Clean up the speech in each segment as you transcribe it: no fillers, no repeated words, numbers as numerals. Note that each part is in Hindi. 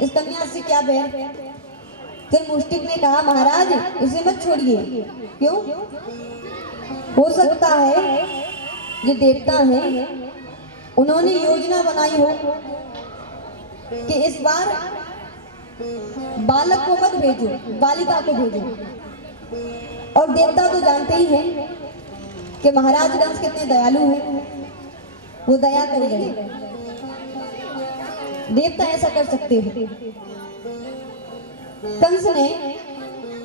इस कन्या से क्या बैर? फिर मुष्टिक ने कहा महाराज इसे मत छोड़िए। क्यों? हो सकता है जो देवता हैं उन्होंने योजना बनाई हो कि इस बार बालक को मत भेजो, बालिका को भेजो। और देवता तो जानते ही हैं कि महाराज कंस कितने दयालु हैं, वो दया करेंगे। देवता ऐसा कर सकते हैं। कंस ने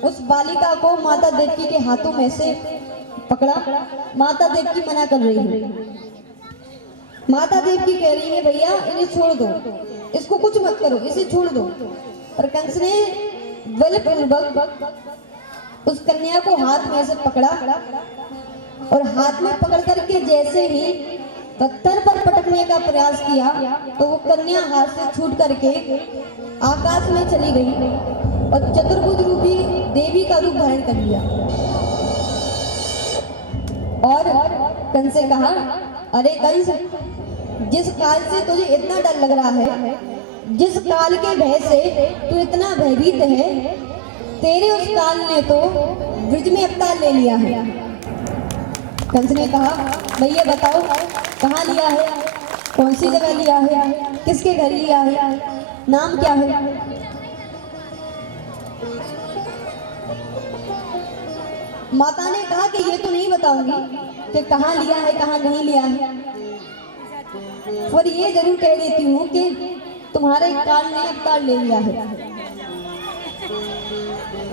उस बालिका को माता देवकी के हाथों में से पकड़ा। माता देवकी मना कर रही है। माता देवकी कह रही है भैया इन्हें छोड़ दो, इसको कुछ मत करो, इसे छोड़ दो। पर कंस ने बलपूर्वक उस कन्या को हाथ में से पकड़ा और हाथ में पकड़ करके जैसे ही पत्थर पर पटकने का प्रयास किया तो वो कन्या हाथ से छूट करके आकाश में चली गई और चतुर्भुज रूपी देवी का रूप धारण कर लिया। और कंस से कहा अरे कंस, जिस काल से तुझे इतना डर लग रहा है, जिस काल के भय से तू इतना भयभीत है, तेरे उस काल ने तो ब्रज में अवतार ले लिया है। कंस ने कहा भैया बताओ कहाँ लिया है, कौन सी जगह लिया है, किसके घर लिया है, नाम क्या है? माता ने कहा कि ये तो नहीं बताऊंगी कि कहाँ लिया है कहाँ नहीं लिया है, पर ये जरूर कह देती हूँ कि तुम्हारे काल ने अवतार ले लिया है।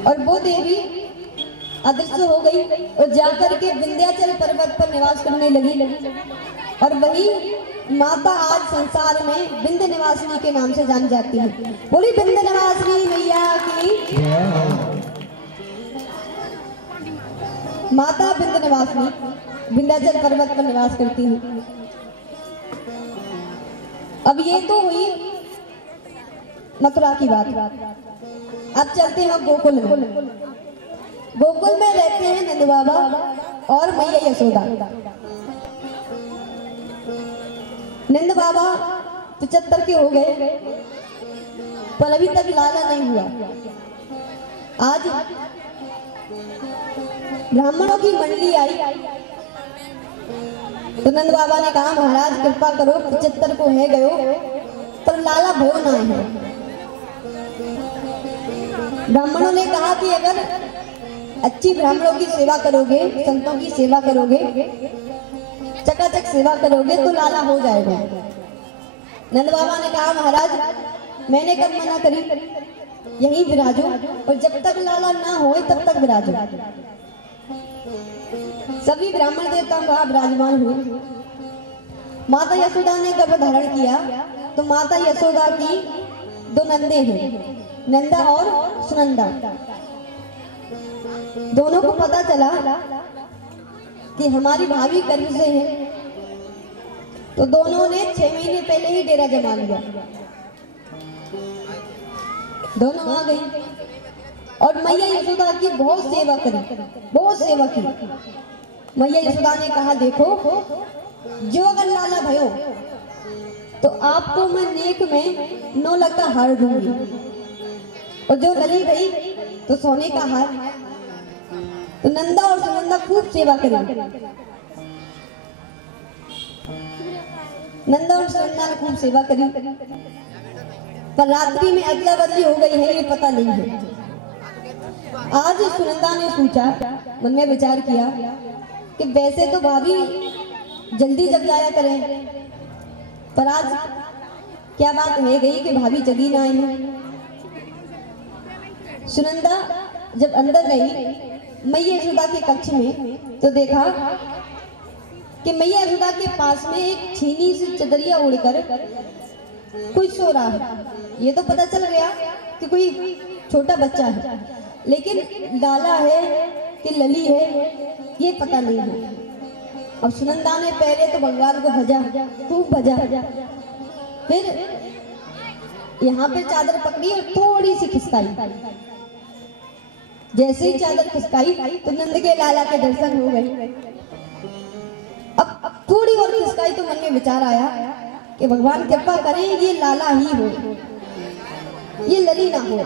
और वो देवी अदृश्य हो गई और जाकर के विंध्याचल पर्वत पर निवास करने लगी। और वही माता आज संसार में विंध्य निवासिनी के नाम से जानी जाती है। बोली विंध्य निवासिनी मैया की। माता विंध्य निवासिनी विंध्याचल पर्वत पर निवास करती है। अब ये तो हुई मथुरा की बात। अब चलते हैं गोकुल में। गोकुल में रहते हैं नंद बाबा और मैया यशोदा। नंद बाबा 75 के हो गए पर अभी तक लाला नहीं हुआ। आज ब्राह्मणों की मंडली आई तो नंद बाबा ने कहा महाराज कृपा करो 75 को है गयो पर लाला भयो ना है। ब्राह्मणों ने कहा कि अगर अच्छी ब्राह्मणों की सेवा करोगे, संतों की सेवा करोगे, चकाचक सेवा करोगे तो लाला हो जाएगा। नंद बाबा ने कहा महाराज मैंने कब मना करी, यहीं विराजो और जब तक लाला ना हो तब तक विराजो। सभी ब्राह्मण देवता वहां विराजमान हुए। माता यशोदा ने गर्भ धारण किया तो माता यशोदा की 2 नंदे हैं, नंदा और सुनंदा। दोनों को पता चला कि हमारी भाभी गर्भ से है तो दोनों ने 6 महीने पहले ही डेरा जमा लिया। दोनों आ गई और मैया यशोदा की बहुत सेवा करी, बहुत सेवा की। मैया यशोदा ने कहा देखो जो अगर लाला भयो तो आपको मैं नेक में 9 लाख का हार दूंगी और जो गली गई तो सोने का हार। तो नंदा और सुनंदा खूब सेवा करेंगे। नंदा और सुनंदा ने खूब सेवा करी पर रात्रि में अदला बदली हो गई है ये पता नहीं है। आज सुनंदा ने सोचा, मन में विचार किया कि वैसे तो भाभी जल्दी जग जाया करें पर आज क्या बात है गई कि भाभी जगी ना आई है। सुनंदा जब अंदर गई मैया यशोदा के कक्ष में तो देखा कि मैया यशोदा के पास में एक छीनी सी चदरिया उड़कर कोई सो रहा है। ये तो पता चल गया कि कोई छोटा बच्चा है, लेकिन लाला है कि लली है ये पता नहीं है। अब सुनंदा ने पहले तो भगवान को भजा, खूब भजा, फिर यहाँ पे चादर पकड़ी और थोड़ी सी खिसकाई। जैसे ही चादर खिसकाई तो नंद के लाला के दर्शन हो गए। अब थोड़ी और खिसकाई तो मन में विचार आया कि भगवान कृपा करें ये लाला ही हो। ये लली ना हो।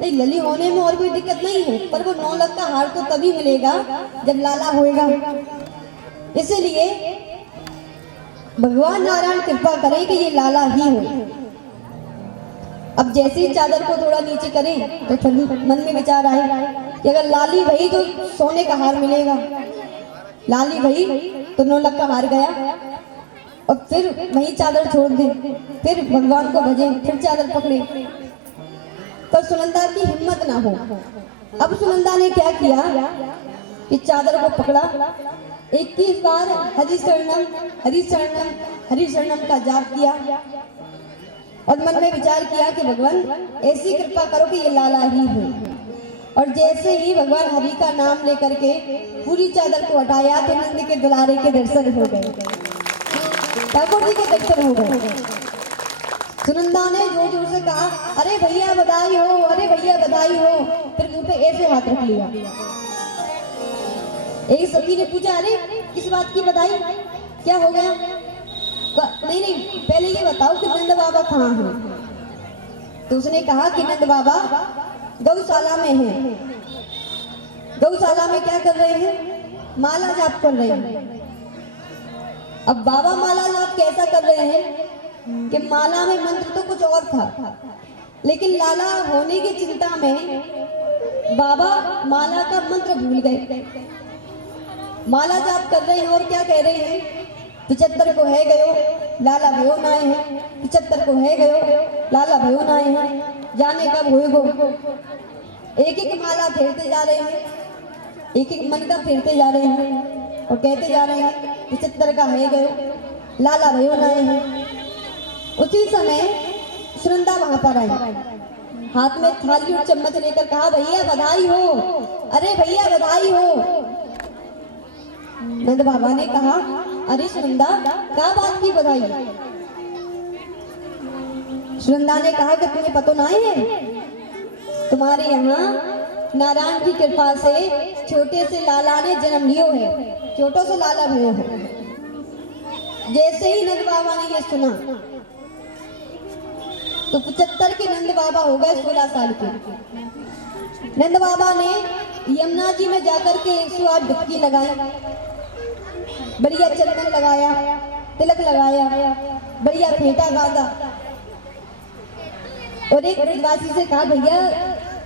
नहीं, लली होने में और कोई दिक्कत नहीं है, पर वो 9 लाख का हार तो तभी मिलेगा जब लाला होएगा। इसीलिए भगवान नारायण कृपा करें कि ये लाला ही हो। अब जैसे ही चादर को थोड़ा नीचे करें तो फिर मन में विचार आए कि अगर लाली भई तो सोने का हार मिलेगा, लाली भई तो 9 लाख का हार गया। और फिर वही चादर छोड़ दे, फिर भगवान को भजे, फिर चादर पकड़े, पर सुनंदा की हिम्मत ना हो। अब सुनंदा ने क्या किया कि चादर को पकड़ा, 21 बार हरि शरणम हरि शरणम हरि शरणम का जाप किया और मन में विचार किया कि भगवान ऐसी कृपा करो कि ये लाला ही हो। और जैसे ही भगवान हरि का नाम लेकर के पूरी चादर को हटाया तो नंद के दुलारे के दर्शन हो गए, ठाकुर जी के दर्शन हो गए। सुनंदा ने जोर जोर से कहा, अरे भैया बधाई हो, अरे भैया बधाई हो। फिर मुंह पे ऐसे हाथ रख लिया। एक सखी ने पूछा, अरे किस बात की बधाई, क्या हो गया? नहीं नहीं, पहले ये बताओ कि नंद बाबा कहाँ हैं? तो उसने कहा कि नंद बाबा गौशाला में हैं। गौशाला में क्या कर रहे हैं? माला जाप कर रहे हैं। अब बाबा माला जाप कैसा कर रहे हैं कि माला में मंत्र तो कुछ और था, लेकिन लाला होने की चिंता में बाबा माला का मंत्र भूल गए। माला जाप कर रहे हैं और क्या कह रहे हैं? 75 को है गयो लाला भयो नाए हैं, 75 को है गयो लाला भयो नाए हैं, जाने कब होएगो। एक एक माला फेरते जा रहे हैं, एक एक मन का फेरते जा रहे हैं और कहते जा रहे हैं 75 का है गयो लाला भयो नाए हैं। उसी समय सुनंदा वहां पर आई, हाथ में थाली और चम्मच लेकर कहा, भैया बधाई हो, अरे भैया बधाई हो। नंद बाबा ने कहा, अरे सुनंदा क्या बात की बधाई? सुनंदा ने कहा कि तुम्हें पता नहीं है, तुम्हारे यहाँ नारायण की कृपा से छोटे से लाला ने जन्म लियो है, छोटो से लाला भयो है। जैसे ही नंद बाबा ने ये सुना तो 75 के नंद बाबा हो गए 16 साल के। नंद बाबा ने यमुना जी में जाकर के 108 डुबकी लगाई, बढ़िया चंदन लगाया, तिलक लगाया, बढ़िया फेंटा बांधा और एक ब्रजवासी से कहा, भैया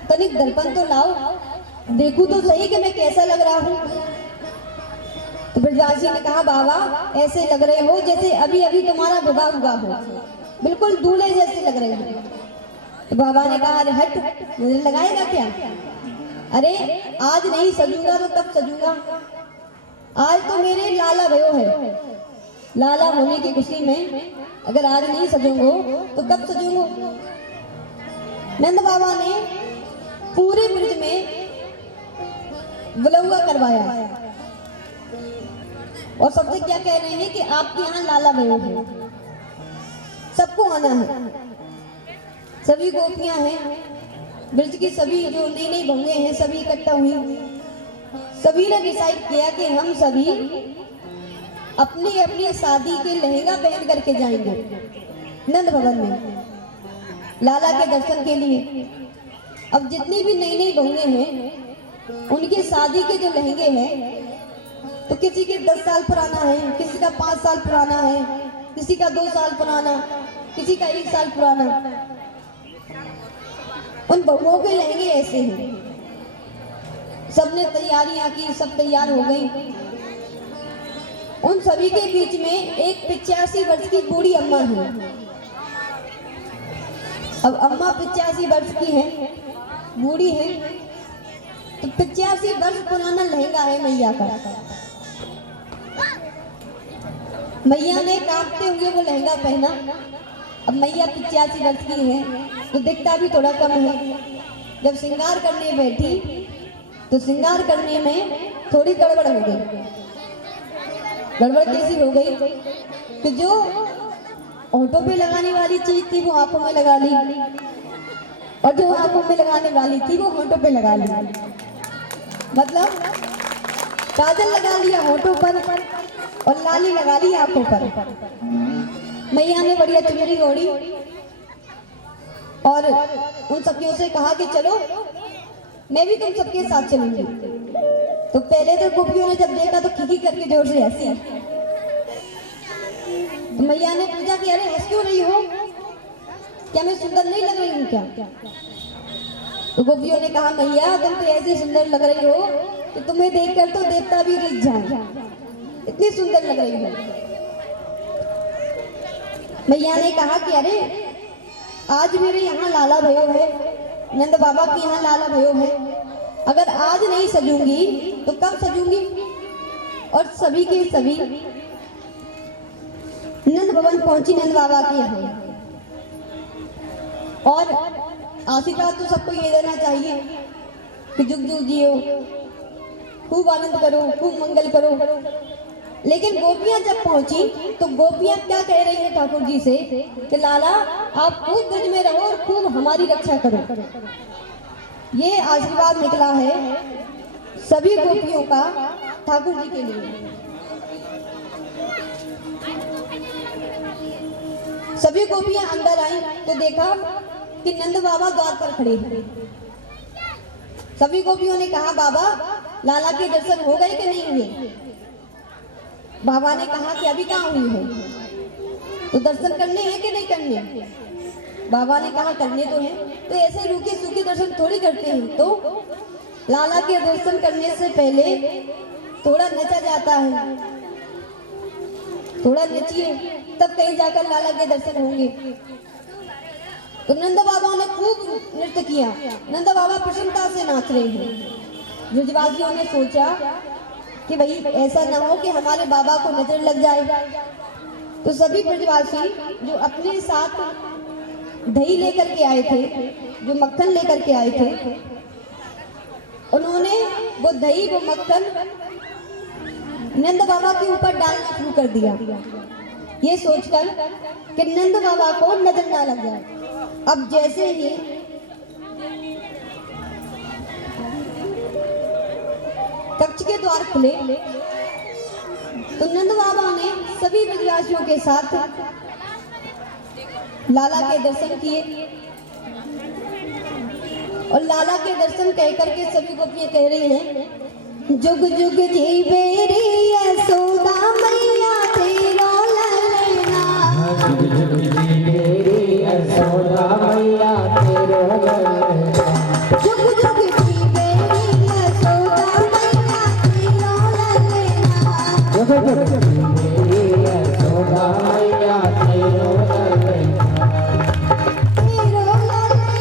तनिक दर्पण तो लाओ, देखूं तो सही कि मैं कैसा लग रहा हूँ। तो ब्रजवासी ने कहा, बाबा ऐसे लग रहे हो जैसे अभी अभी तुम्हारा विवाह हुआ हो, बिल्कुल दूल्हे जैसे लग रहे हो। तो बाबा ने कहा, अरे हट, मुझे लगाएगा क्या? अरे आज नहीं सजूंगा तो कब सजूंगा? आज तो मेरे लाला भयो है, लाला होने की खुशी में अगर आज नहीं सजूंगो तो कब सजूंगो? नंद बाबा ने पूरे ब्रिज में बुलौआ करवाया और सबसे क्या कह रहे हैं कि आपके यहाँ लाला भयो है, सबको आना है। सभी गोपियां हैं, ब्रिज की सभी जो नई नई बहुएं हैं सभी इकट्ठा हुई। सभी ने डिसाइड किया कि हम सभी अपनी अपनी शादी के लहंगा पहन करके जाएंगे नंद भवन में लाला के दर्शन के लिए। अब जितनी भी नई नई बहुएं हैं उनके शादी के जो लहंगे हैं तो किसी के 10 साल पुराना है, किसी का 5 साल पुराना है, किसी का 2 साल पुराना, किसी का 1 साल पुराना। उन बहुओं के लहंगे ऐसे हैं। सबने तैयारियां की, सब तैयार हो गई। उन सभी के बीच में एक 85 वर्ष की बूढ़ी अम्मा है। अब अम्मा 85 वर्ष की है, बूढ़ी है, तो 85 वर्ष पुराना लहंगा है मैया का। मैया ने कांपते हुए वो लहंगा पहना। अब मैया 85 वर्ष की है तो दिखता भी थोड़ा कम है। जब श्रृंगार करने बैठी तो श्रृंगार करने में थोड़ी गड़बड़ हो गई। गड़बड़ कैसी हो गई कि जो होठों पे लगाने वाली चीज थी वो आंखों में लगा ली और जो आंखों में लगाने वाली थी वो होठों पे लगा ली। मतलब काजल लगा लिया होठों पर और लाली लगा ली आंखों पर। मैया ने बढ़िया चुनरी ओढ़ी और उन सखियों से कहा कि चलो मैं भी तुम सबके साथ चलूंगी। तो पहले तो गोपियों ने जब देखा तो खिखी करके जोर से हंसी। तो मैया ने पूछा कि अरे हंस क्यों रही हो, क्या मैं सुंदर नहीं लग रही हूँ क्या? तो गोपियों ने कहा मैया तुम तो ऐसी सुंदर लग रही हो कि तुम्हें देखकर तो देवता भी रिझ जाए, इतनी सुंदर लग रही हो। मैया ने कहा कि अरे आज मेरे यहाँ लाला भयो है, नंद बाबा के यहाँ लाला भयो है, अगर आज नहीं सजूंगी तो कब सजूंगी? और सभी के सभी नंद भवन पहुंची नंद बाबा के यहाँ। और आशीर्वाद तो सबको ये देना चाहिए कि जुग जुग जियो, खूब आनंद करो, खूब मंगल करो। लेकिन गोपियां जब पहुंची तो गोपियां क्या कह रही हैं ठाकुर जी से कि लाला आप खूब ब्रज में रहो और खूब हमारी रक्षा करो। ये आशीर्वाद निकला है सभी गोपियों का ठाकुर जी के लिए। सभी गोपियां अंदर आई तो देखा कि नंद बाबा द्वार पर खड़े हैं। सभी गोपियों ने कहा बाबा लाला के दर्शन हो गए कि नहीं हुए? बाबा ने कहा कि अभी कहाँ हुई है, तो दर्शन करने हैं कि नहीं करने? बाबा ने कहा करने तो हैं। तो ऐसे रूखे सूखे दर्शन थोड़ी करते हैं, तो लाला के दर्शन करने से पहले थोड़ा नचा जाता है, थोड़ा नचिए तब कहीं जाकर लाला के दर्शन होंगे। तो नंद बाबा ने खूब नृत्य किया, नंद बाबा प्रसन्नता से नाच रहे हैं। ब्रजवासियों ने सोचा कि भाई ऐसा ना हो कि हमारे बाबा को नजर लग जाए। तो सभी ब्रजवासी जो अपने साथ दही लेकर के आए थे, जो मक्खन लेकर के आए थे, उन्होंने वो दही वो मक्खन नंद बाबा के ऊपर डालना शुरू कर दिया, ये सोचकर कि नंद बाबा को नजर ना लग जाए। अब जैसे ही कक्ष के द्वार खुले तो नंद बाबा ने सभी ब्रजवासियों के साथ लाला के दर्शन किए। और लाला के दर्शन कह करके सभी गोपियां कह रही हैं जुग जुग जीवे रे यशोदा मैया तेरा ललना, जुग जुग जीवे रे यशोदा मैया तेरा ललना, जुग जुग जीवे रे यशोदा मैया तेरा ललना, जुग जुग जीवे रे यशोदा मैया तेरा ललना, तेरा ललना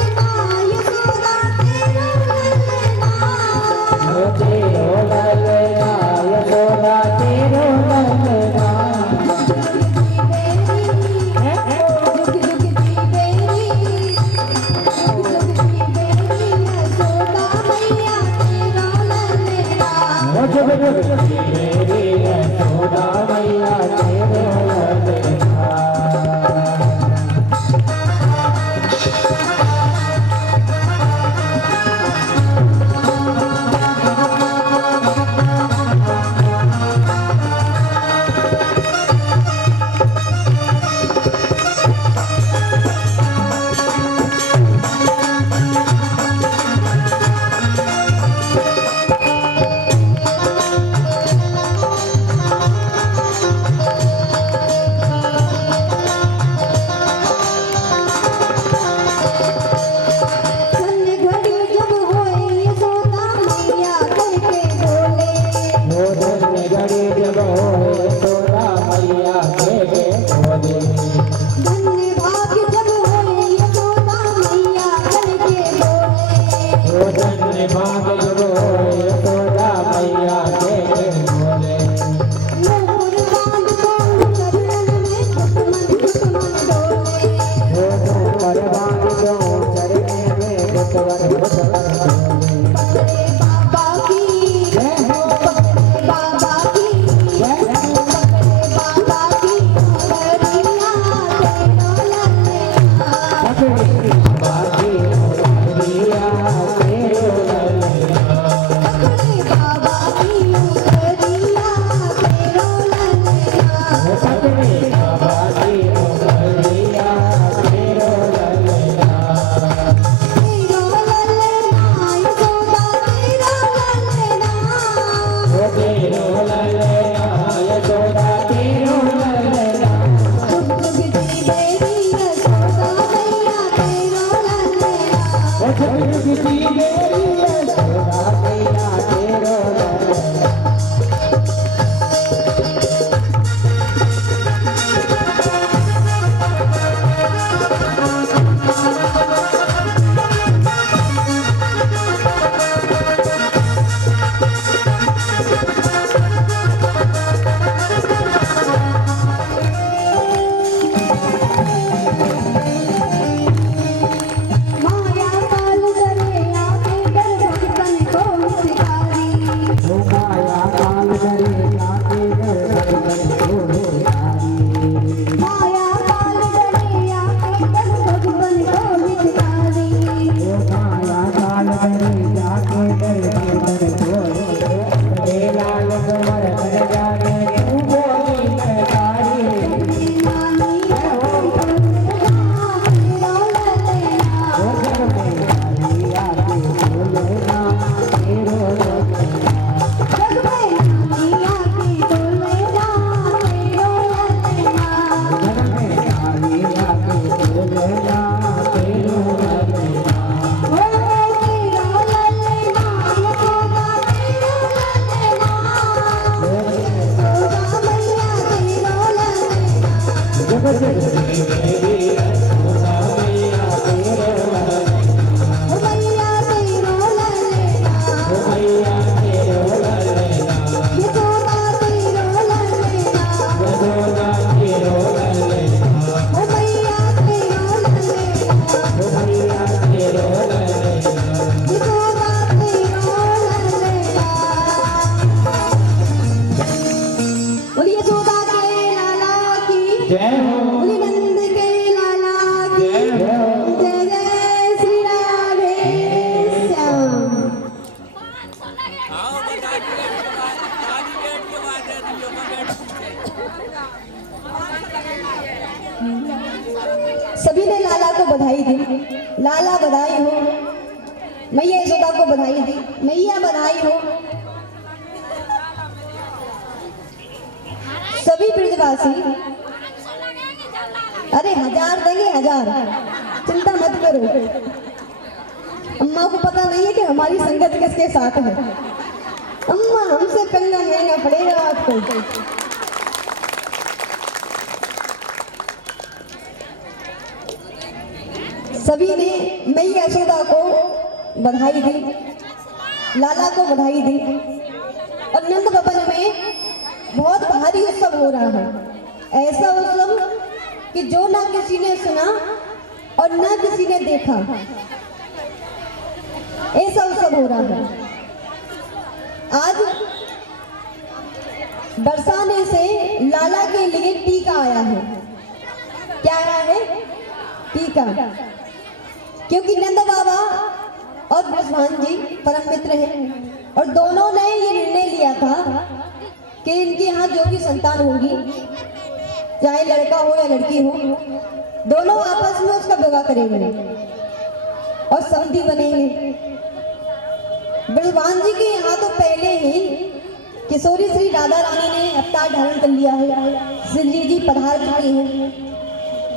यशोदा तेरा ललना, तेरा ललना यशोदा तेरा ललना, जुग जुग जीवे रे यशोदा सभी ने लाला को बधाई दी। लाला बधाई हो, मैया यशोदा को बधाई दी, मैया बधाई हो। सभी ब्रजवासी, अरे 1000 देंगे 1000, चिंता मत करो। अम्मा को पता नहीं है कि हमारी संगत किसके साथ है। अम्मा हमसे पंगा लेना पड़ेगा आपको। सभी ने मैया यशोदा को बधाई दी, लाला को बधाई दी और नंद भवन में बहुत भारी उत्सव हो रहा है। ऐसा उत्सव कि जो ना किसी ने सुना और ना किसी ने देखा, ऐसा उत्सव हो रहा है। आज बरसाने से लाला के लिए टीका आया है। क्या आया है? टीका। क्योंकि नंद बाबा और ब्रजभान जी परम मित्र हैं और दोनों ने ये निर्णय लिया था कि इनके यहाँ जो भी संतान होगी, चाहे लड़का हो या लड़की हो, दोनों आपस में उसका विवाह करेंगे और समधी बनेंगे। ब्रजभान जी के यहाँ तो पहले ही किशोरी श्री राधा रानी ने अवतार धारण कर लिया है, श्री जी पधार चुके हैं।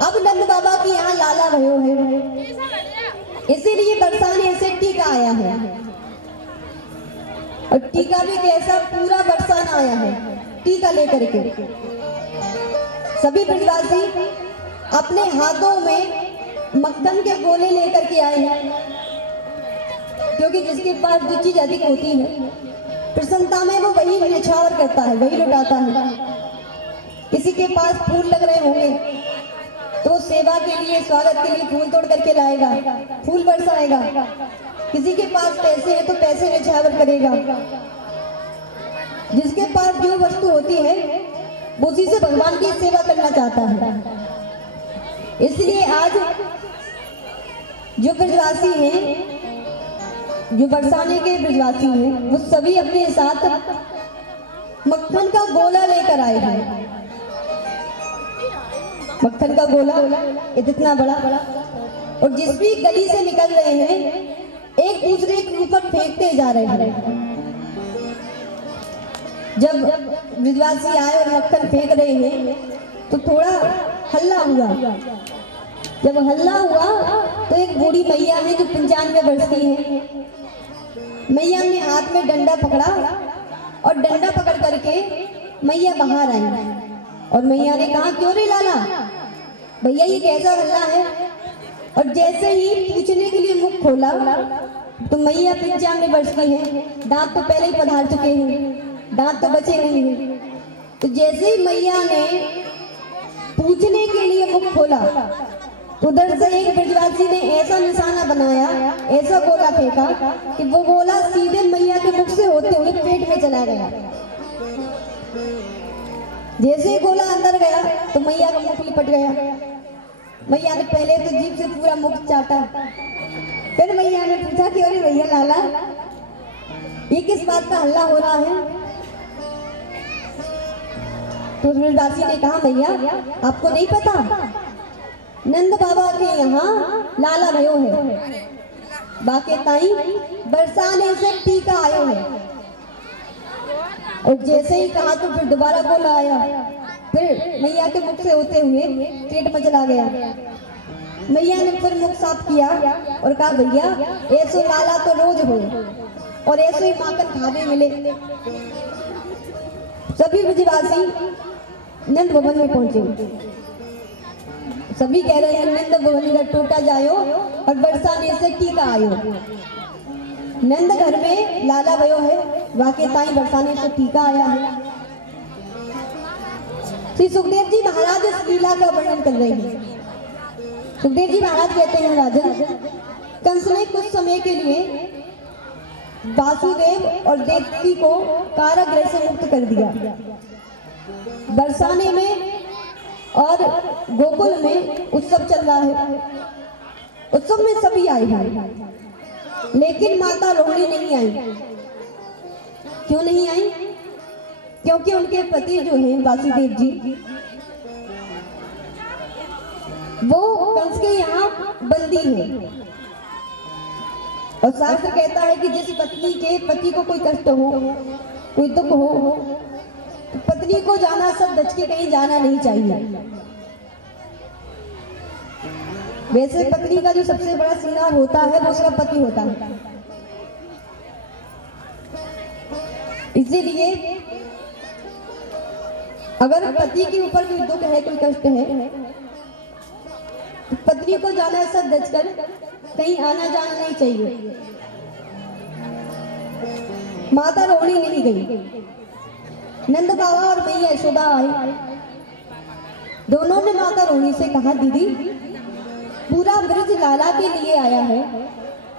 अब नंद बाबा के यहाँ लाला भयो है, इसीलिए बरसाने से टीका आया है। और टीका भी कैसा, पूरा बरसाना आया है टीका लेकर के। सभी ब्रजवासी अपने हाथों में मक्खन के गोले लेकर के आए हैं, क्योंकि जिसके पास जो चीज अधिक होती है प्रसन्नता में वो वही निछावर करता है, वही लुटाता है। किसी के पास फूल लग रहे होंगे तो सेवा के लिए, स्वागत के लिए फूल तोड़ करके लाएगा, फूल बरसाएगा। किसी के पास पैसे हैं तो पैसे निछावर करेगा। जिसके पास जो वस्तु होती है वो उसी से भगवान की सेवा करना चाहता है। इसलिए आज जो ब्रजवासी हैं, जो बरसाने के ब्रजवासी हैं, वो सभी अपने साथ मक्खन का गोला लेकर आए हैं। मक्खन का गोला इतना बड़ा, और जिस भी गली से निकल रहे हैं एक दूसरे के ऊपर फेंकते जा रहे हैं। जब ब्रजवासी आए और मक्खन फेंक रहे हैं तो थोड़ा हल्ला हुआ जब हल्ला हुआ तो एक बूढ़ी मैया है जो 95 वर्ष की है। मैया ने हाथ में डंडा पकड़ा और डंडा पकड़ करके मैया बाहर आई और मैया ने कहा, क्यों रे लाला, भैया ये कैसा हल्ला है? और जैसे ही पूछने के लिए मुख खोला तो मैया 95 वर्ष की है, दांत तो पहले ही पधार चुके हैं, दांत तो बचे नहीं हैं। तो जैसे ही मैया ने पूछने के लिए मुख खोला तो उधर से एक ब्रजवासी ने ऐसा निशाना बनाया, ऐसा गोला फेंका कि वो गोला सीधे मैया के मुख से होते हुए पेट में चला गया। जैसे ही गोला अंदर गया तो मैया का मुख लिपट गया। मैया ने पहले तो जीभ से पूरा मुख चाटा, फिर मैया ने पूछा कि अरे भैया लाला, ये किस बात का हल्ला हो रहा है? तो ब्रजवासी ने कहा, भैया आपको नहीं पता, नंद बाबा के यहाँ लाला भयो है, बाके ताई बरसाने से टीका आयो है। और जैसे ही कहा तो फिर दोबारा गोला आया, फिर मैया के मुख से होते हुए पेट में चला गया। मैया ने फिर मुख साफ किया और कहा, भैया ऐसो लाला तो रोज हो और ऐसे ही माखन खाने मिले। सभी ब्रजवासी नंद भवन में पहुंचे। सभी कह रहे हैं, नंद भवन का टोटा जायो और बरसाने से टीका आयो। नंद घर में लाला भयो है, वाके ताई बरसाने से टीका आया है। श्री सुखदेव जी महाराज इस लीला का वर्णन कर रहे हैं। सुखदेव जी महाराज कहते हैं, राजन, कंस ने कुछ समय के लिए वासुदेव और देवकी को कारागृह से मुक्त कर दिया। बरसाने में और गोकुल में उत्सव चल रहा है। उत्सव में सभी आए हैं, लेकिन माता रोहिणी नहीं आई। क्यों नहीं आई? क्योंकि उनके पति जो हैं वासुदेव जी, वो कंस के यहाँ बंदी हैं। और शास्त्र कहता है कि जिस पत्नी के पति को कोई कष्ट हो, कोई दुख हो, तो पत्नी को जाना सब बच के कहीं जाना नहीं चाहिए। वैसे पत्नी का जो सबसे बड़ा श्रृंगार होता है वो उसका पति होता है। इसीलिए अगर पति के ऊपर कोई दुख है, कोई कष्ट है, तो पत्नी को जाना सब बच कर कहीं आना जाना नहीं चाहिए। माता रोहिणी नहीं गई। नंद बाबा और मैया यशोदा आई। दोनों ने माता रोहिणी से कहा, दीदी पूरा ब्रज लाला के लिए आया है,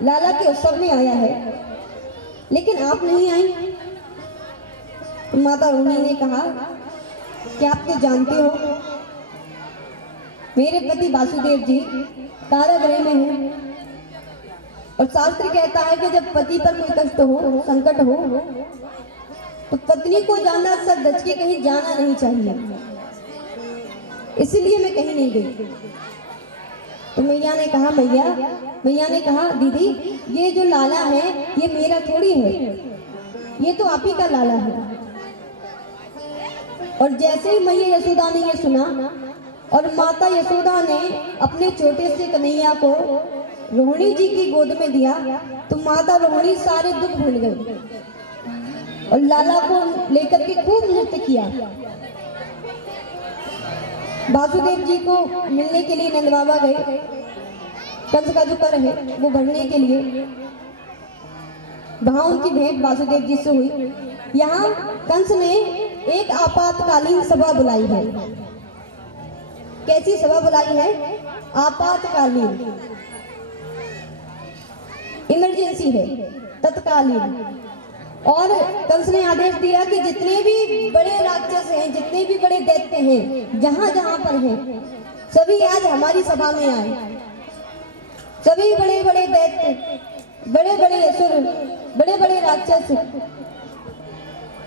लाला के उत्सव में आया है, लेकिन आप नहीं आई। तो माता रोहिणी ने कहा कि आप तो जानते हो मेरे पति वासुदेव जी कारागृह में हैं, और शास्त्र कहता है कि जब पति पर कोई कष्ट हो, संकट हो, तो पत्नी को जाना सब बच के कहीं जाना नहीं चाहिए। इसलिए मैं कहीं नहीं गई। तो मैया ने कहा, मैया ने कहा, दीदी ये जो लाला है ये मेरा थोड़ी है, ये तो आप ही का लाला है। और जैसे ही मैया यशोदा ने ये सुना और माता यशोदा ने अपने छोटे से कन्हैया को रोहिणी जी की गोद में दिया, तो माता रोहिणी सारे दुख भूल गई और लाला को लेकर के खूब नृत्य किया। वासुदेव जी को मिलने के लिए नंद बाबा गए। कंस का जो कर है वो भरने के लिए वहां उनकी भेंट वासुदेव जी से हुई। यहाँ कंस ने एक आपातकालीन सभा बुलाई है। कैसी सभा बुलाई है? आपातकालीन, इमरजेंसी है, तत्कालीन। और कंस ने आदेश दिया कि जितने भी बड़े राक्षस हैं, जितने भी बड़े दैत्य हैं, जहां जहां पर हैं, सभी आज हमारी सभा में आए। सभी बड़े बड़े दैत्य, बड़े बड़े असुर, बड़े बड़े राक्षस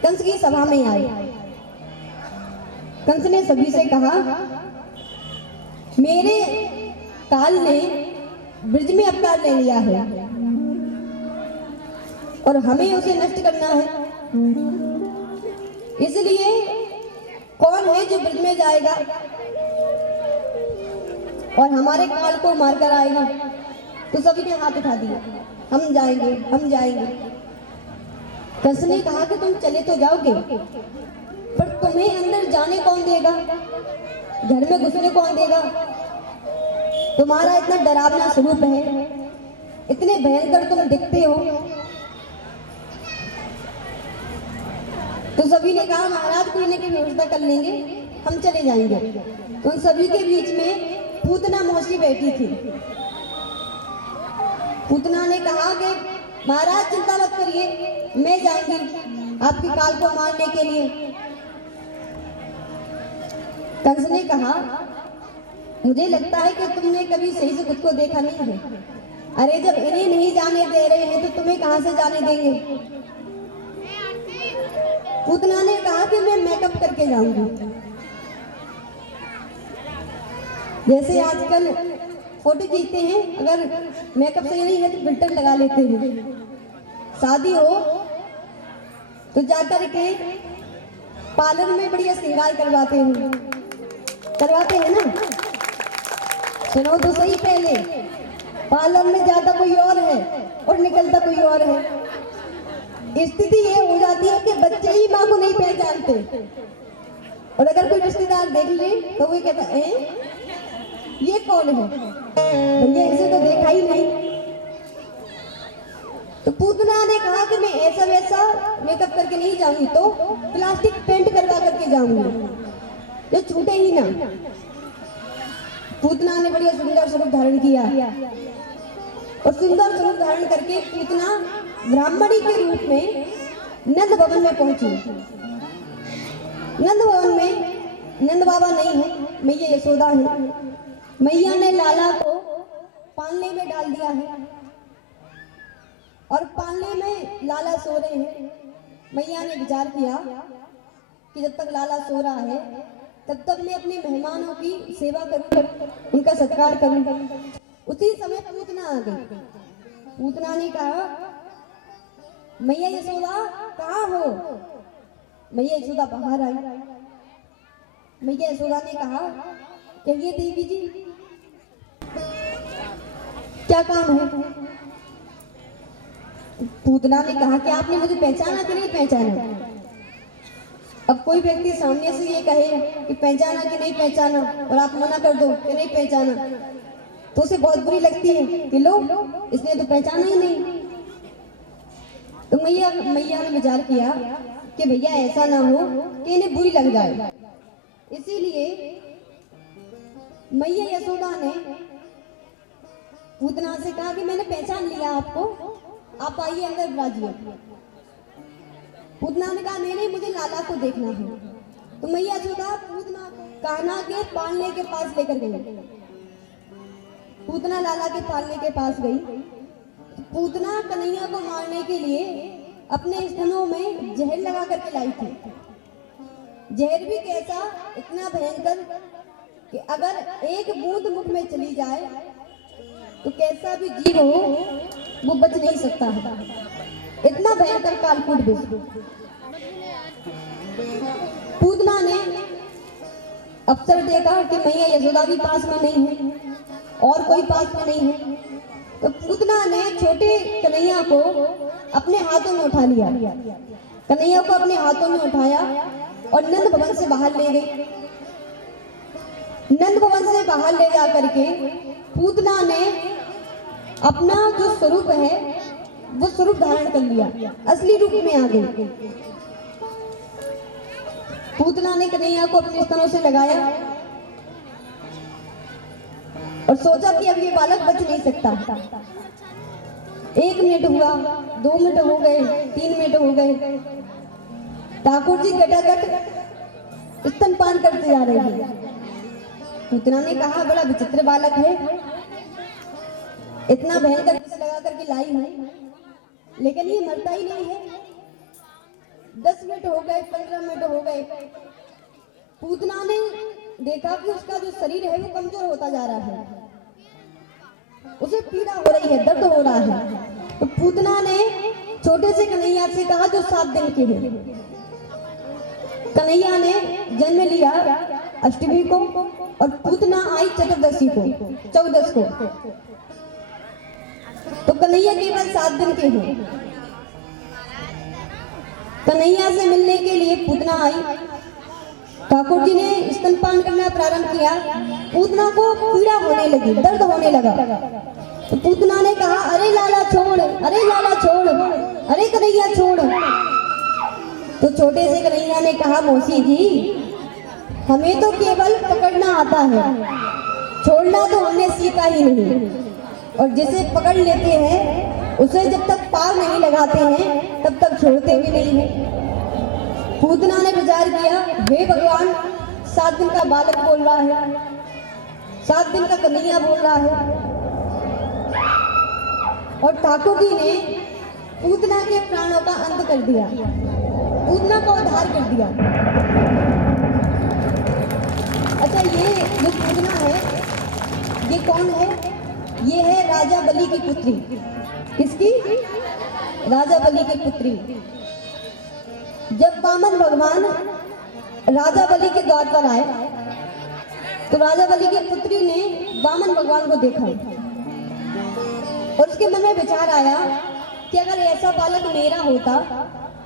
कंस की सभा में आए। कंस ने सभी से कहा, मेरे काल ने ब्रज में अवतार ले लिया है और हमें उसे नष्ट करना है। इसलिए कौन है जो ब्रज में जाएगा? और हमारे काल को मारकर आएगा। तो सभी ने हाथ उठा दिया, हम जाएंगे हम जाएंगे। कंस ने कहा कि तुम चले तो जाओगे, पर तुम्हें अंदर जाने कौन देगा, घर में घुसने कौन देगा? तुम्हारा इतना डरावना स्वरूप है, इतने भयंकर तुम दिखते हो। तो सभी ने कहा महाराज कोई न कोई व्यवस्था कर लेंगे, हम चले जाएंगे। तो उन सभी के बीच में पूतना मौसी बैठी थी। पूतना ने कहा कि महाराज चिंता मत करिए, मैं जाऊंगी आपके काल को मारने के लिए। कंस ने कहा मुझे लगता है कि तुमने कभी सही से खुद को देखा नहीं है। अरे जब इन्हें नहीं जाने दे रहे हैं तो तुम्हें कहां से जाने देंगे? पूतना ने कहा कि मैं मेकअप करके जाऊंगी। जैसे आजकल फोटो खींचते हैं, अगर मेकअप सही नहीं है तो फिल्टर लगा लेते हैं। शादी हो तो जाकर के पार्लर में बढ़िया श्रृंगार करवाते हैं ना। सुनो तो सही, पहले पार्लर में जाता कोई और है और निकलता कोई और है। स्थिति ये हो जाती है कि बच्चे ही माँ को नहीं पहचानते, और अगर कोई रिश्तेदार देख ले तो वो कहता है ये कौन है, भैया इसे तो देखा ही नहीं। तो पूतना ने कहा कि मैं ऐसा वैसा मेकअप करके नहीं जाऊंगी, तो प्लास्टिक पेंट करवा करके जाऊंगी जो छूटे ही ना। पूतना ने बढ़िया सुंदर स्वरूप धारण किया, और सुंदर स्वरूप धारण करके पूतना ब्राह्मणी के रूप में नंद भवन में पहुंची। नंद भवन में नंद बाबा नहीं है, मैया यशोदा है। मैया ने लाला को पालने में डाल दिया है, और पालने में लाला सो रहे हैं। मैया ने विचार किया कि जब तक लाला सो रहा है तब तक मैं अपने मेहमानों की सेवा करूं, उनका सत्कार करूं। उसी समय पूतना आ गई। पूतना ने कहा मैया यशोदा कहाँ हो? मैया यशोदा बाहर आई। मैया यशोदा ने कहा कहिए देवी जी क्या काम है? पूतना ने कहा कि आपने मुझे पहचाना कि नहीं पहचाना? अब कोई व्यक्ति सामने से ये कहे कि पहचाना कि नहीं पहचाना, और आप मना कर दो कि नहीं पहचाना, तो उसे बहुत बुरी लगती है कि लो इसने तो पहचाना ही नहीं। तो मैया ने विचार किया कि भैया ऐसा ना हो कि इन्हें बुरी लग जाए, इसीलिए मैया यशोदा ने पूतना से कहा कि मैंने पहचान लिया आपको, आप आइए अंदर विराजिए। पूतना ने कहा नहीं मुझे लाला को देखना है। तो मैया यशोदा पूतना कान्हा के पालने के पास लेकर गई। पूतना लाला के पालने के पास गई। पूतना कन्हैया को मारने के लिए अपने स्तनों में जहर लगा करके लाई थी। जहर भी कैसा, इतना भयंकर कि अगर एक बूंद मुख में चली जाए तो कैसा भी जीव हो वो बच नहीं सकता है। इतना भयंकर कालकूट विष। पूतना ने अवसर देखा कि मैया यशोदा भी पास में नहीं है और कोई पास में नहीं है, तो पूतना ने छोटे कन्हैया को अपने हाथों में उठा लिया। कन्हैया को अपने हाथों में उठाया और नंद भवन से बाहर ले गई। नंद भवन से बाहर ले जा करके पूतना ने अपना जो स्वरूप है वो स्वरूप धारण कर लिया, असली रूप में आ गई। पूतना ने कन्हैया को अपने स्तनों से लगाया और सोचा कि अब ये बालक बच नहीं सकता। 1 मिनट हुआ, 2 मिनट हो गए, 3 मिनट हो गए। ठाकुर जी गटागट स्तनपान करते जा रहे हैं। पूतना ने कहा बड़ा विचित्र बालक है, इतना भयंकर विष लगा करके लाई है, लेकिन ये मरता ही नहीं है। 10 मिनट हो गए, 15 मिनट हो गए। पूतना ने देखा कि उसका जो शरीर है वो कमजोर होता जा रहा है, उसे पीड़ा हो रही है, दर्द हो रहा है। तो पूतना ने छोटे से कन्हैया से कहा जो 7 दिन के हैं। कन्हैया ने जन्म लिया अष्टमी को और पूतना आई चतुर्दशी को, 14 को। तो कन्हैया केवल 7 दिन के हैं। कन्हैया से मिलने के लिए पूतना आई। ठाकुर जी ने स्तनपान करना प्रारंभ किया। पूतना को पीड़ा होने लगी, दर्द होने लगा। तो पूतना ने कहा, अरे लाला छोड़, अरे लाला छोड़, अरे कन्हैया छोड़। तो छोटे से कन्हैया ने कहा, मौसी जी हमें तो केवल पकड़ना आता है, छोड़ना तो हमने सीखा ही नहीं। और जिसे पकड़ लेते हैं उसे जब तक पार नहीं लगाते हैं तब तक छोड़ते भी नहीं हैं। पूतना ने विचार किया, हे भगवान 7 दिन का बालक बोल रहा है, 7 दिन का कन्हैया बोल रहा है। और ठाकुर जी ने पूतना के प्राणों का अंत कर दिया, पूतना का उद्धार कर दिया। अच्छा, ये जो पूतना है ये कौन है? ये है राजा बलि की पुत्री। किसकी? राजा बलि की पुत्री। जब वामन भगवान राजा बलि के द्वार पर आए तो राजा बलि की पुत्री ने वामन भगवान को देखा और उसके मन में विचार आया कि अगर ऐसा बालक मेरा होता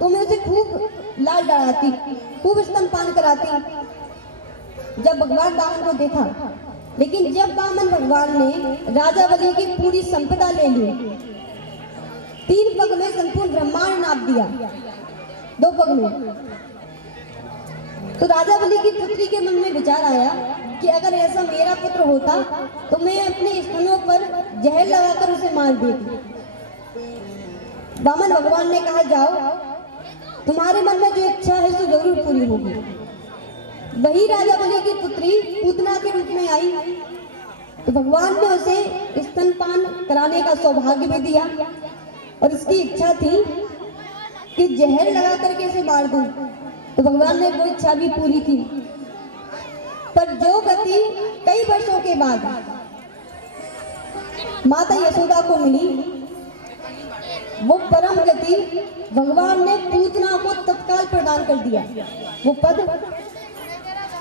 तो मैं उसे खूब लाल डराती, खूब स्तनपान कराती। जब भगवान वामन को देखा, लेकिन जब वामन भगवान ने राजा बलि की पूरी संपदा ले ली, 3 पग में संपूर्ण ब्रह्मांड नाप दिया, 2 पग में, तो राजा बलि की पुत्री के मन में विचार आया कि अगर ऐसा मेरा पुत्र होता तो मैं अपने स्तनों पर जहर लगाकर उसे मार देती। वामन भगवान ने कहा, जाओ, तुम्हारे मन में जो इच्छा है तो जरूर पूरी होगी। वही राजा बलि की पुत्री पूतना के रूप में आई तो भगवान ने उसे स्तनपान कराने का सौभाग्य भी दिया और इसकी इच्छा थी कि जहर लगा करके इसे मार दूं, तो भगवान ने वो इच्छा भी पूरी की। पर जो गति कई वर्षों के बाद माता यशोदा को मिली, वो परम गति भगवान ने पूतना को तत्काल प्रदान कर दिया। वो पद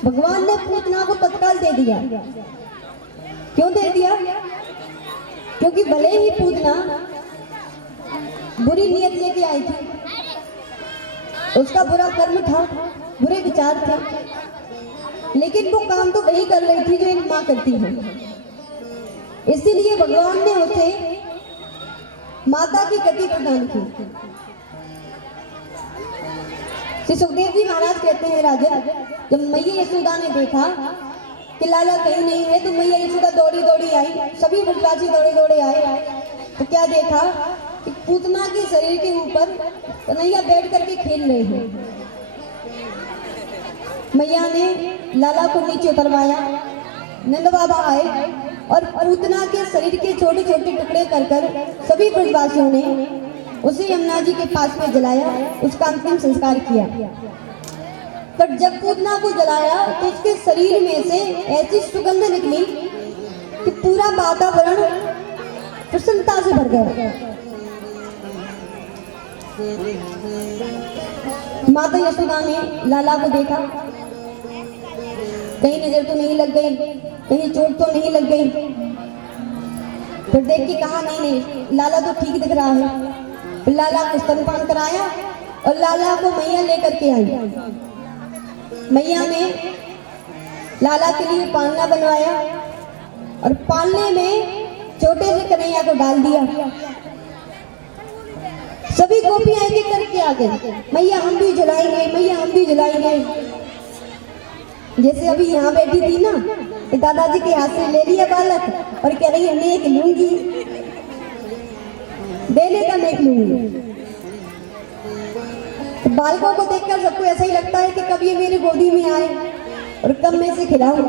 भगवान ने पूतना को तत्काल दे दिया। क्यों दे दिया? क्योंकि भले ही पूतना बुरी नियत लेके आई थी, उसका बुरा कर्म था, बुरे विचार थे, लेकिन वो काम तो वही कर रही थी जो एक माँ करती है। इसीलिए भगवान ने उसे माता की गति प्रदान की। श्री सुखदेव जी महाराज कहते हैं, राजन, जब मैया यशोदा ने देखा कि लाला कहीं नहीं है तो मैया यशोदा दौड़ी दौड़ी आई, सभी ब्रजवासी दौड़े दौड़े आए तो क्या देखा कि पूतना के शरीर के ऊपर कन्हैया बैठ करके खेल रहे हैं। मैया ने लाला को नीचे उतरवाया, नंद बाबा आए और पूतना के शरीर के छोटे छोटे टुकड़े कर कर सभी ब्रजवासियों ने उसे यमुना जी के पास में जलाया, उसका अंतिम संस्कार किया। पर जब पूतना को जलाया तो उसके शरीर में से ऐसी सुगंध निकली कि पूरा वातावरण प्रसन्नता से भर गया। माता यशोदा ने लाला को देखा, कहीं नजर तो नहीं लग गई, कहीं चोट तो नहीं लग गई। फिर देख के कहा, नहीं लाला तो ठीक दिख रहा है। फिर लाला को स्तनपान कराया और लाला को मैया लेकर के आई। मैया ने लाला के लिए पालना बनवाया और पालने में छोटे से कन्हैया को डाल दिया। सभी गोपियां एक एक करके आ गई, मैया हम भी झुलाएंगे, मैया हम भी झुलाएंगे। जैसे अभी यहाँ बैठी थी ना, कि दादाजी के हाथ से ले लिया बालक और कह रही है नेक लूंगी, देने का नेक लूंगी। तो बालकों को देखकर सबको ऐसा ही लगता है कि कब ये मेरी गोदी में आए और कब मैं इसे खिलाऊं।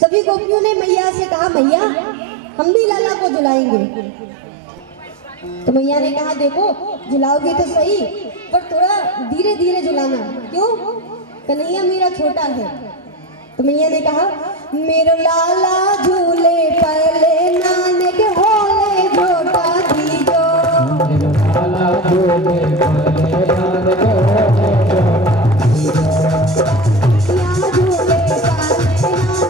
सभी गोपियों ने मैया से कहा, मैया हम भी लाला को झुलाएंगे। तो मैया ने कहा, देखो झुलाओगे तो सही, पर थोड़ा धीरे धीरे झुलाना। क्यों? कन्हैया मेरा छोटा है। तो मैया ने कहा, मेरो लाला झूले पहले नानक होले छोटा दीजो, मेरो लाला झूले पहले नानक होले छोटा दीजो, या झूले पहले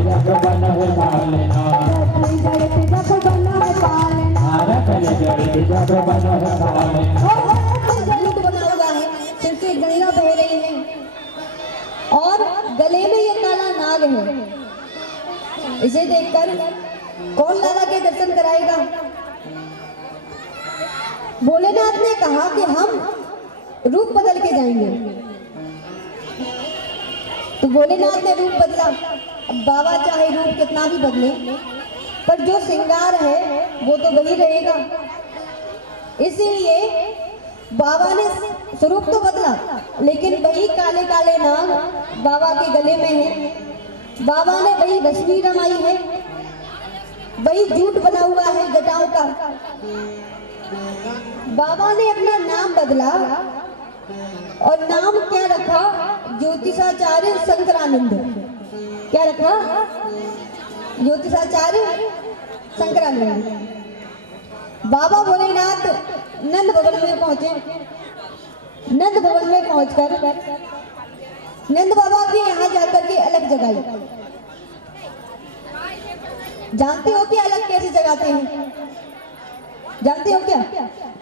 जग बन है पालना धरती जग बन है पालना धरती जग बन है पालना झूठ बना हुआ है, सिर से गंगा बह रही है और गले में ये काला नाग है। इसे देखकर कौन लाला के दर्शन कराएगा? भोलेनाथ ने कहा कि हम रूप बदल के जाएंगे। तो भोलेनाथ ने रूप बदला। अब बाबा चाहे रूप कितना भी बदले, पर जो श्रृंगार है वो तो वही रहेगा। इसीलिए बाबा ने स्वरूप तो बदला, लेकिन वही काले काले नाग बाबा के गले में है। बाबा ने वही रश्मि रमाई है, वही जूट बना हुआ है जटाओं का। बाबा ने अपना नाम बदला और नाम क्या रखा? ज्योतिषाचार्य शंकरानंद। क्या रखा? ज्योतिषाचार्य शंकरानंद। बाबा भोलेनाथ नंद भवन में पहुंचे। नंद भवन में पहुंचकर नंद बाबा के यहाँ जाकर के अलग जगाई। जानते हो कि अलग कैसे जगाते हैं? जानते हो क्या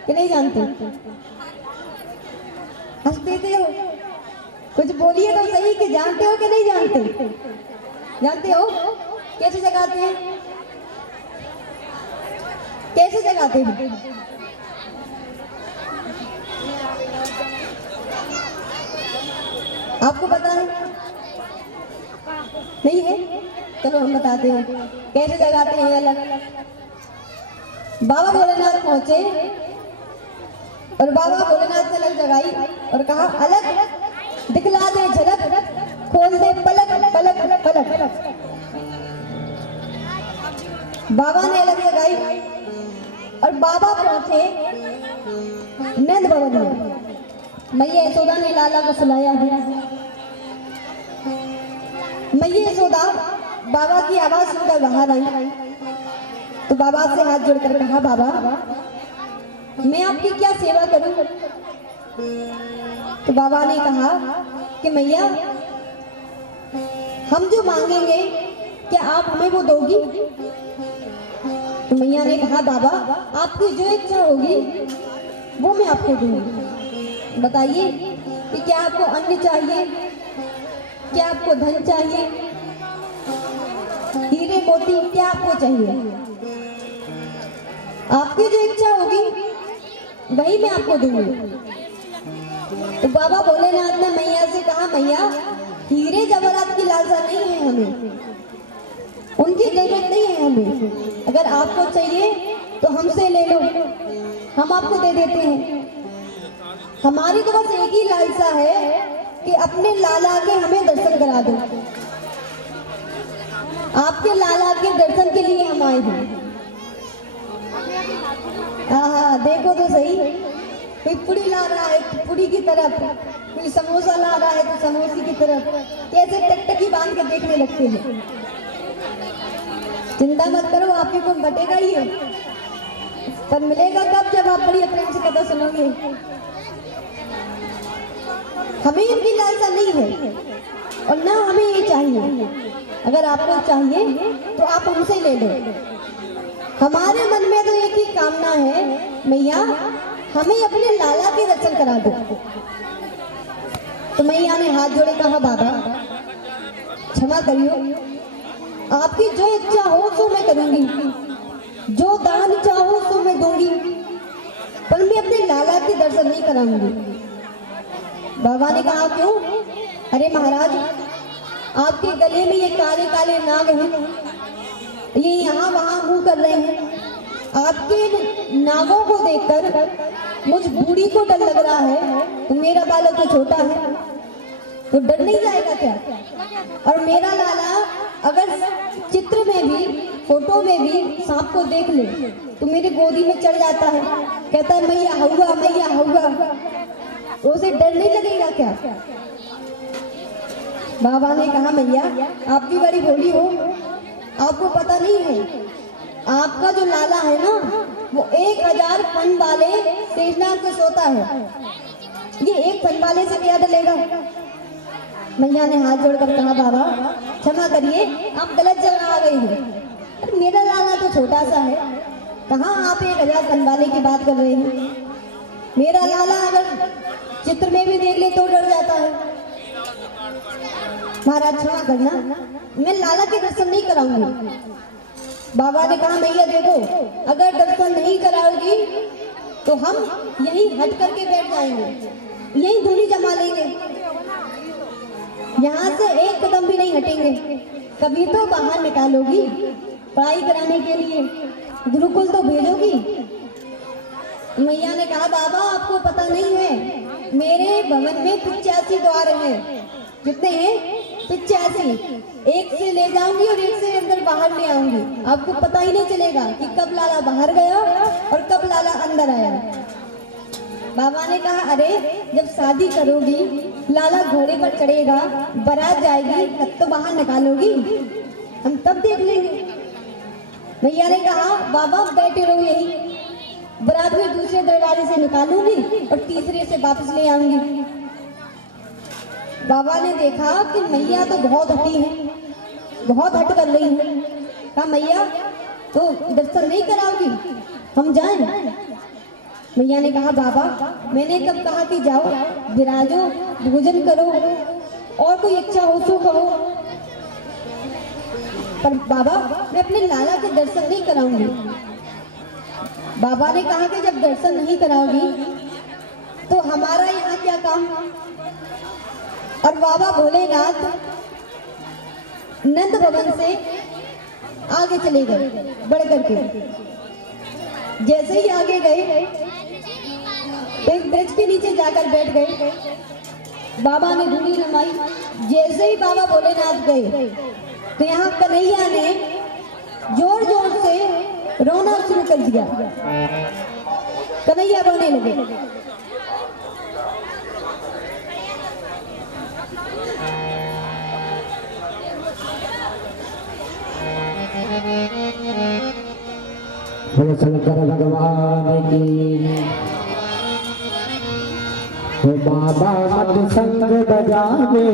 कि नहीं जानते? हंसते थे हो, कुछ बोलिए तो सही कि जानते हो कि नहीं जानते? जानते हो कैसे जगाते हैं? कैसे जगाते हैं? आपको पता है? नहीं है? चलो हम बताते हैं कैसे जगाते हैं अलग। बाबा भोलेनाथ पहुंचे और बाबा भोलेनाथ ने अलग जगाई और कहा, अलग दिखला दे झलक, खोल दे पलक पलक पलक। बाबा ने अलग जगाई और बाबा पहुंचे नंद भवन में। मैया यशोदा ने लाला को सुलाया है। मैया यशोदा बाबा की आवाज सुनकर बाहर आई तो बाबा से हाथ जोड़कर कहा, बाबा मैं आपकी क्या सेवा करूं? तो बाबा ने कहा कि मैया हम जो मांगेंगे क्या आप हमें वो दोगी? तो मैया ने कहा, बाबा आपकी जो इच्छा होगी वो मैं आपको दूंगी। बताइए कि क्या आपको अन्न चाहिए, क्या आपको धन चाहिए, हीरे मोती, क्या आपको चाहिए? आपकी जो इच्छा होगी वही मैं आपको दूंगी। तो बाबा भोलेनाथ ने मैया से कहा, मैया हीरे जवाहरात की लालसा नहीं है हमें, उनकी जरूरत नहीं है हमें। अगर आपको चाहिए तो हमसे ले लो, हम आपको दे देते हैं। हमारी तो बस एक ही लालसा है कि अपने लाला के हमें दर्शन करा दो। आपके लाला के दर्शन के लिए हम आए हैं। हाँ, देखो तो सही, कोई पुड़ी ला रहा है तो पुड़ी की तरफ, कोई समोसा ला रहा है तो समोसे की तरफ, कैसे टकटकी बांध के देखने लगते हैं। चिंता मत करो, आपके को बटेगा ही है, पर मिलेगा कब? जब आप बड़ी प्रेम से कथा सुनोगे। हमें इनकी लालसा नहीं है और ना हमें ये चाहिए। अगर आपको चाहिए तो आप हमसे ले लो। हमारे मन में तो एक ही कामना है, मैया हमें अपने लाला के दर्शन करा दो। तो मैया ने हाथ जोड़े कहा, बाबा क्षमा करियो, आपकी जो इच्छा हो सो मैं करूंगी, जो दान चाहो सो मैं दूंगी, पर मैं अपने लाला के दर्शन नहीं कराऊंगी। बाबा ने कहा, क्यों? अरे महाराज, आपके गले में ये काले काले नाग हैं, ये यहाँ वहाँ मुंह कर रहे हैं। आपके नागों को देखकर मुझ बूढ़ी को डर लग रहा है, तो मेरा बालक तो छोटा है, तो डर नहीं जाएगा क्या? और मेरा लाला अगर चित्र में भी, फोटो में भी सांप को देख ले तो मेरी गोदी में चढ़ जाता है, कहता है मैया हुआ, मैया हुआ। तो उसे डर नहीं लगेगा क्या? बाबा ने कहा, मैया आप भी बड़ी भोली हो, आपको पता नहीं है, आपका जो लाला है ना वो 1000 फन वाले शेषनाग पे सोता है। ये एक फन वाले से क्या डलेगा? मैया ने हाथ जोड़कर कहा बाबा क्षमा करिए, आप गलत जगह आ गई हैं। अरे मेरा लाला तो छोटा सा है, कहाँ आप 1000 बनवाने की बात कर रहे हैं। मेरा लाला अगर चित्र में भी देख ले तो डर जाता है। महाराज क्षमा करना, मैं लाला के दर्शन नहीं कराऊंगी। बाबा ने कहा मैया देखो, अगर दर्शन नहीं कराओगी तो हम यहीं हट करके बैठ जाएंगे, यहीं धूली जमा लेंगे, यहाँ से एक कदम भी नहीं हटेंगे। कभी तो बाहर निकालोगी पढ़ाई कराने के लिए, गुरुकुल तो भेजोगी। मैया ने कहा बाबा आपको पता नहीं है, मेरे भवन में 85 द्वार हैं। कितने हैं? 85। एक से ले जाऊंगी और एक से अंदर बाहर ले आऊंगी। आपको पता ही नहीं चलेगा कि कब लाला बाहर गया और कब लाला अंदर आया। बाबा ने कहा अरे जब शादी करोगी, लाला घोड़े पर चढ़ेगा, बारात जाएगी, तब तो बाहर निकालोगी, हम तब देख लेंगे। मैया ने कहा बाबा बैठे रहो यही, बारात में दूसरे दरवाजे से निकालूंगी और तीसरे से वापस ले आऊंगी। बाबा ने देखा कि मैया तो बहुत हटी है, बहुत हट कर रही है। कहा मैया तो दर्शन नहीं कराओगी, हम जाएं? मैया ने कहा बाबा मैंने कब कहा कि जाओ, विराजो, भोजन करो, और कोई इच्छा हो तो कहो, पर बाबा मैं अपने लाला के दर्शन नहीं कराऊंगी। बाबा ने कहा कि जब दर्शन नहीं कराओगी तो हमारा यहाँ क्या काम। और बाबा भोलेनाथ नंद भवन से आगे चले गए बढ़ करके। जैसे ही आगे गए एक वृक्ष के नीचे जाकर बैठ गए। बाबा ने धूली जमाई। जैसे ही बाबा भोलेनाथ गए तो यहाँ कन्हैया ने जोर जोर से रोना शुरू कर दिया। कन्हैया रोने लगे। शंकर भगवान की बाबा मत संग बजावे,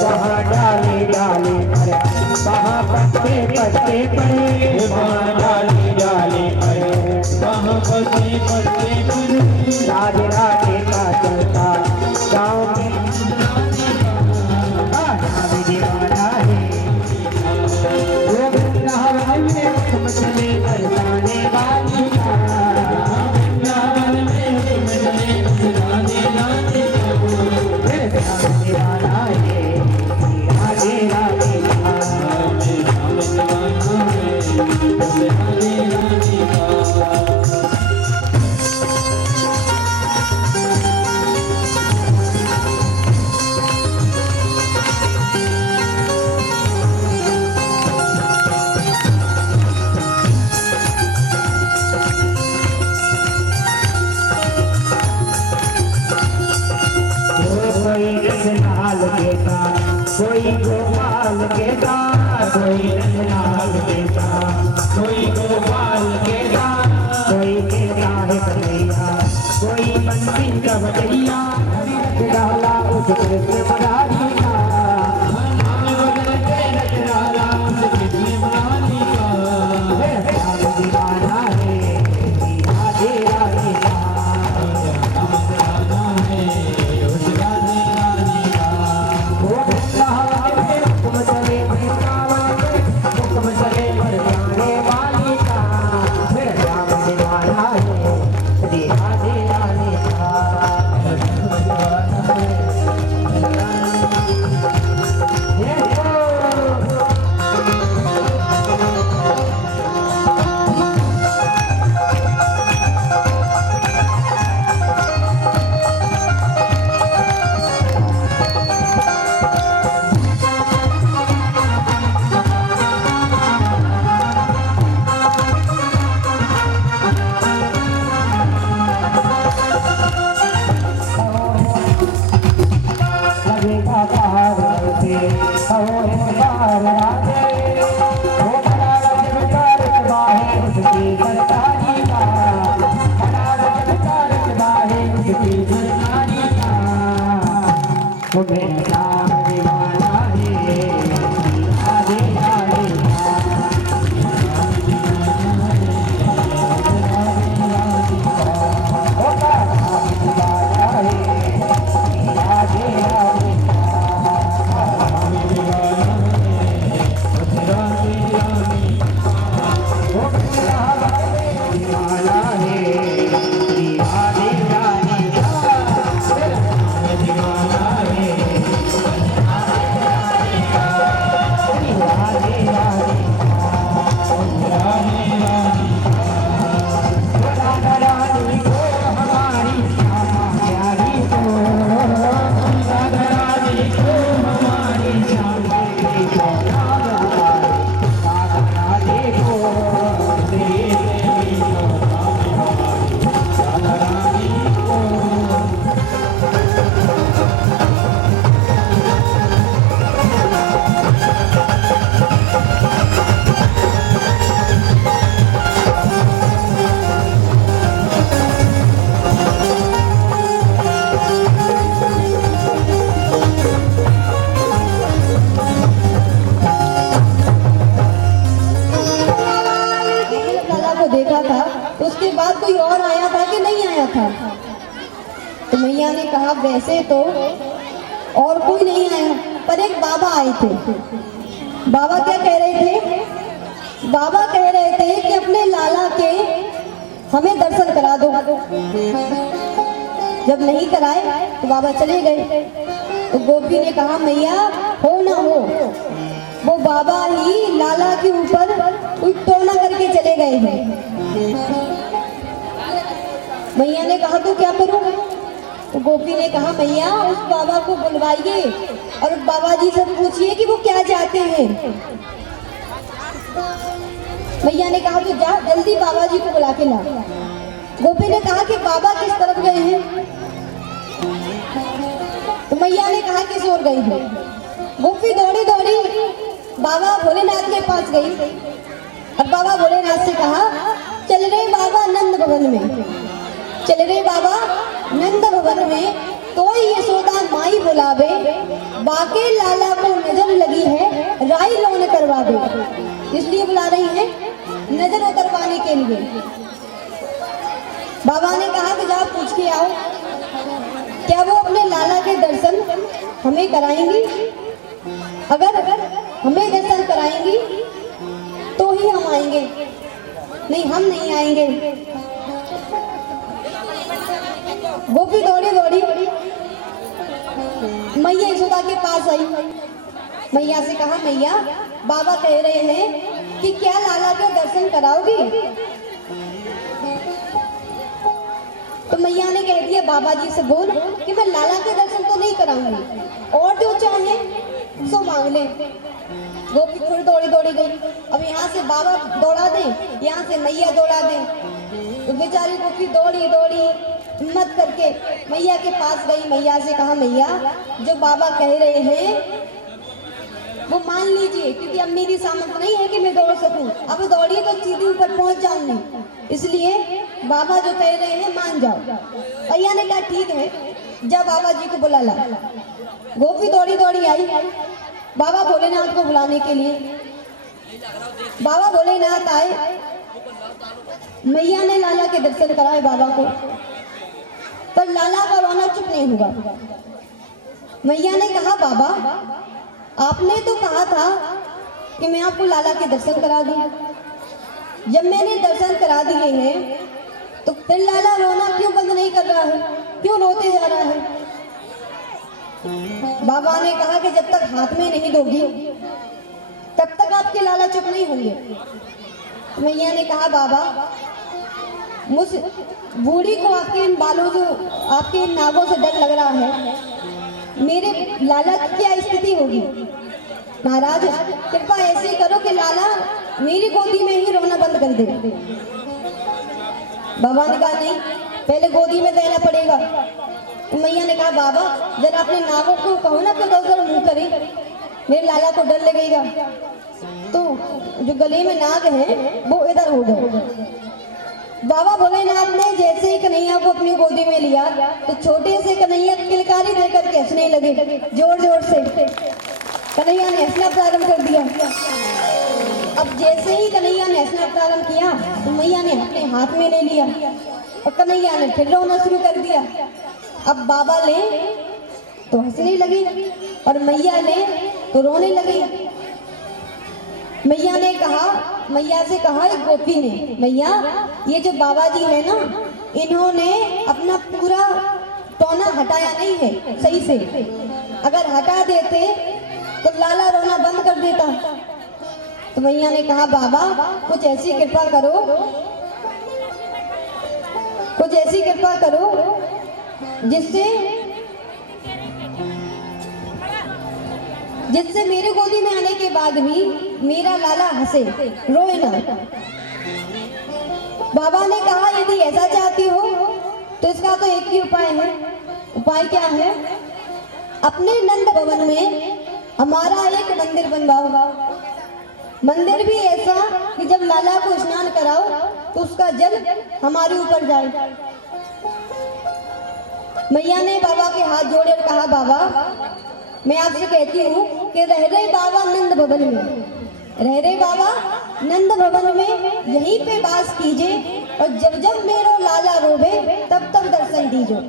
वहाँ डाली डाली पर वहाँ पत्ते पत्ते पर, वहाँ डाली डाली पर वहाँ पत्ते पत्ते पर, राधे राधे का चलता गाँव में दीवाना है। वो वृंदावन में मचले बरसाने वाली का, वृंदावन में मचले बरसाने वाली का, दीवाना है। राधे राधे का, राधे राधे का। कोई गोपाल के दास, कोई रंगलाल के दास, कोई गोपाल के दास, कोई केला है कन्हैया, कोई बंसी का बजैया, डाला उस कृष्ण मरारी का, डाला उस कृष्ण मरारी का, दीवाना है राधे राधे का, दीवाना है राधे राधे का। राधे राधे की सरकारी का वो मेरा दीवाना है आधे आधे लाला को देखा था तो उसके बाद कोई और आया था कि नहीं आया था? तो मैया ने कहा वैसे तो और कोई नहीं आया, पर एक बाबा आए थे। बाबा क्या कह रहे थे? बाबा कह रहे थे कि अपने लाला के हमें दर्शन करा दो। जब नहीं कराए तो बाबा चले गए। तो गोपी ने कहा मैया हो ना हो, वो बाबा ही लाला के ऊपर कोई टोना करके चले गए हैं। मैया ने कहा तो क्या करूं? तो गोपी ने कहा मैया उस बाबा को बुलवाइए और बाबा जी से पूछिए कि वो क्या चाहते हैं। मैया ने कहा तो जा जल्दी बाबा जी को बुला के ला। गोपी ने कहा कि बाबा किस तरफ गए हैं? तो मैया ने कहा किस ओर गई है? गोपी दौड़ी दौड़ी बाबा भोलेनाथ के पास गई। अब बाबा भोलेनाथ से कहा चल रहे बाबा नंद भवन में, चल रहे बाबा नंद भवन में, तो यशोदा माई बुलावे, बाके लाला को नजर लगी है राई लोन करवा दे। इसलिए बुला रही है नजर उतरवाने के लिए। बाबा ने कहा कि जाओ पूछ के आओ क्या वो अपने लाला के दर्शन हमें कराएंगी। अगर हमें दर्शन कराएंगी तो ही हम आएंगे, नहीं हम नहीं आएंगे। गोपी दौड़ी दौड़ी मैया यशोदा के पास आई। मैया से कहा मैया बाबा कह रहे हैं कि क्या लाला के दर्शन कराओगी? तो मैया ने कह दिया बाबा जी से बोल कि मैं लाला के दर्शन तो नहीं कराऊंगी, और जो चाहे सो मांग ले। गोपी फिर दौड़ी दौड़ी गई। अब यहाँ से बाबा दौड़ा दे, यहाँ से मैया दौड़ा दे। तो बेचारी गोपी दौड़ी दौड़ी हिम्मत करके मैया के पास गई। मैया से कहा मैया जो बाबा कह रहे हैं वो मान लीजिए, क्योंकि अब मेरी सामर्थ्य नहीं है कि मैं दौड़ सकूं। अब दौड़ी तो सीधी ऊपर पहुंच जाऊंगी, इसलिए बाबा जो कह रहे हैं मान जाओ। मैया ने कहा ठीक है, जा बाबा जी को बुला ला। गोपी दौड़ी दौड़ी आई बाबा भोलेनाथ को बुलाने के लिए। बाबा भोलेनाथ आए, मैया ने लाला के दर्शन कराए बाबा को, पर लाला का रोना चुप नहीं हुआ। मैया ने कहा बाबा आपने तो कहा था कि मैं आपको लाला के दर्शन करा दूं। जब मैंने दर्शन करा दिए हैं तो फिर लाला रोना क्यों बंद नहीं कर रहा है, क्यों रोते जा रहा है? बाबा ने कहा कि जब तक हाथ में नहीं दोगी तब तक आपके लाला चुप नहीं होंगे। मैया ने कहा बाबा मुझ बूढ़ी को आपके इन बालों जो आपके इन नागों से डर लग रहा है, मेरे लाला की क्या स्थिति होगी? महाराज कृपा ऐसे करो कि लाला मेरी गोदी में ही रोना बंद कर दे। बाबा ने कहा नहीं, पहले गोदी में रहना पड़ेगा। तो मैया ने कहा बाबा जरा अपने नागों को कहो ना कि उधर मुंह करे, मेरे लाला को डर लगेगा। तो जो गले में नाग है वो इधर हो गए। बाबा भोलेनाथ ने जैसे ही कन्हैया कन्हैया को अपनी गोदी में लिया तो छोटे से कन्हैया किलकारी देकर के हंसने लगे जोर जोर से। कन्हैया ने हंसना प्रारंभ कर दिया। अब जैसे ही कन्हैया ने हंसना प्रारंभ किया तो मैया ने अपने हाथ में ले लिया और कन्हैया ने फिर रोना शुरू कर दिया। अब बाबा ने तो हंसने लगी और मैया ने तो रोने लगी। मैया से कहा एक गोपी ने, मैया ये जो बाबा जी है ना, इन्होंने अपना पूरा टोना हटाया नहीं है सही से। अगर हटा देते तो लाला रोना बंद कर देता। तो मैया ने कहा बाबा कुछ ऐसी कृपा करो जिससे मेरे गोदी में आने के बाद भी मेरा लाला हंसे, रोए ना। बाबा ने कहा यदि ऐसा चाहती हो तो इसका तो एक ही उपाय है। उपाय क्या है? अपने नंद भवन में हमारा एक मंदिर बनवाओ। मंदिर भी ऐसा कि जब लाला को स्नान कराओ तो उसका जल हमारे ऊपर जाए। मैया ने बाबा के हाथ जोड़े और कहा बाबा मैं आपसे कहती हूँ कि रह रहे बाबा नंद भवन में यहीं पे वास कीजिए और जब जब मेरो लाला रोवे तब तब दर्शन दीजिए।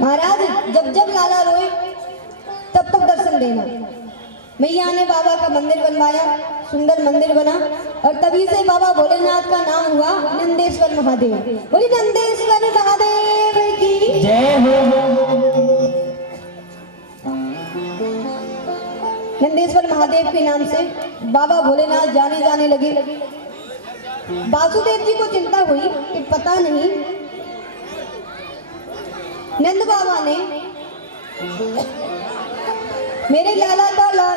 महाराज जब जब लाला रोए तब तब दर्शन देना। मैया ने बाबा का मंदिर बनवाया, सुंदर मंदिर बना और तभी से बाबा भोलेनाथ का नाम हुआ नंदेश्वर महादेव। बोली नंदेश्वर महादेव की जय हो। नंदेश्वर महादेव के नाम से बाबा भोलेनाथ जाने लगे। वासुदेव जी को चिंता हुई कि पता नहीं नंद बाबा ने मेरे लाला का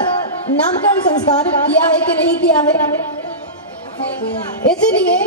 नामकरण संस्कार किया है कि नहीं किया है। इसीलिए